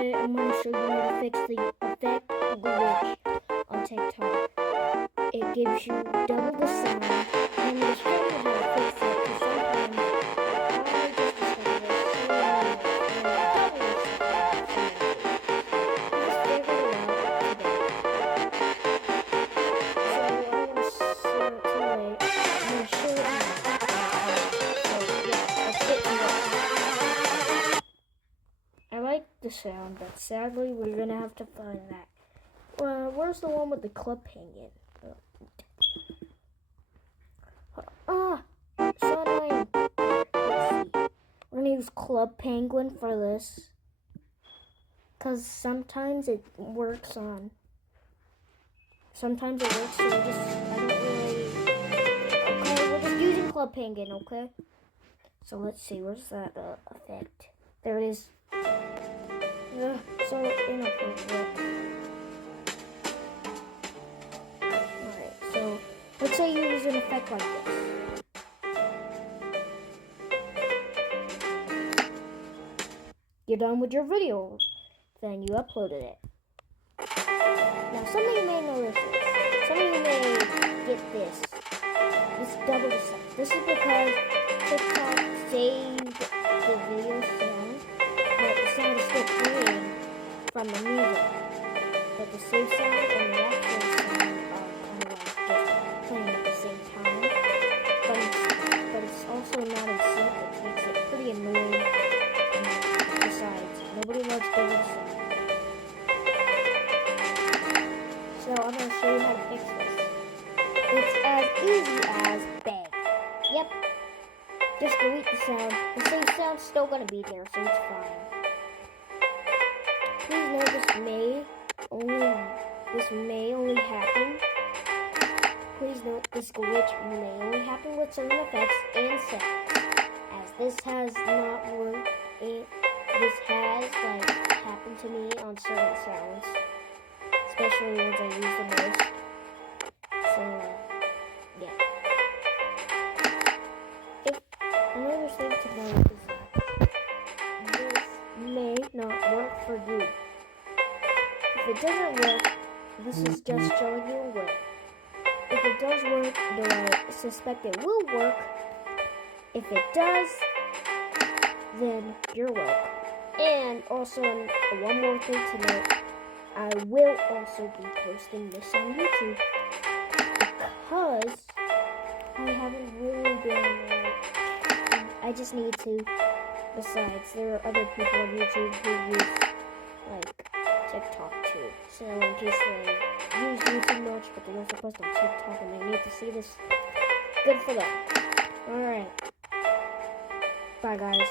I'm gonna show you how to fix the effect glitch on TikTok. It gives you double the sound, and I'm gonna show you how to fix it because sometimes I just discovered this so long ago, and double the sound. I just figured it out today. So I'm gonna show it today. I'm gonna show it now. So yeah, let's get to it. I like the sound, but sadly we're gonna have to find that. Where's the one with the club penguin? So annoying. Let's see. We're gonna use Club Penguin for this. Cause sometimes it works, so I don't really... Okay, we're just using Club Penguin, okay? So let's see, where's that effect? There it is. So inappropriate. Alright, so let's say you use an effect like this. You're done with your video, then you uploaded it. Now some of you may notice this. Some of you may get this. This double the sound. This is because TikTok saved the video sound, but the sound is still playing from the music. But the save sound and the actual sound are kind of like just playing at the same time. But it's also not in sync, which makes it pretty annoying. Besides, nobody loves double the sound. So I'm going to show you how to fix this. It's as easy as bang. Yep. Just delete the sound. The same sound's still going to be there, so it's fine. Please note this may only happen. Please note this glitch may only happen with certain effects and sounds. As this has not worked, this has happened to me on certain sounds, especially ones I use the most. So yeah. If another thing to note is that this may not work for you. If it doesn't work, this is just showing you a way. If it does work, though I suspect it will work, if it does, then you're welcome. And also, one more thing to note, I will also be posting this on YouTube because I haven't really been, I just need to. Besides, there are other people on YouTube who use, TikTok too. So in case they use YouTube much, but they also post on TikTok and they need to see this, good for them. Alright. Bye guys.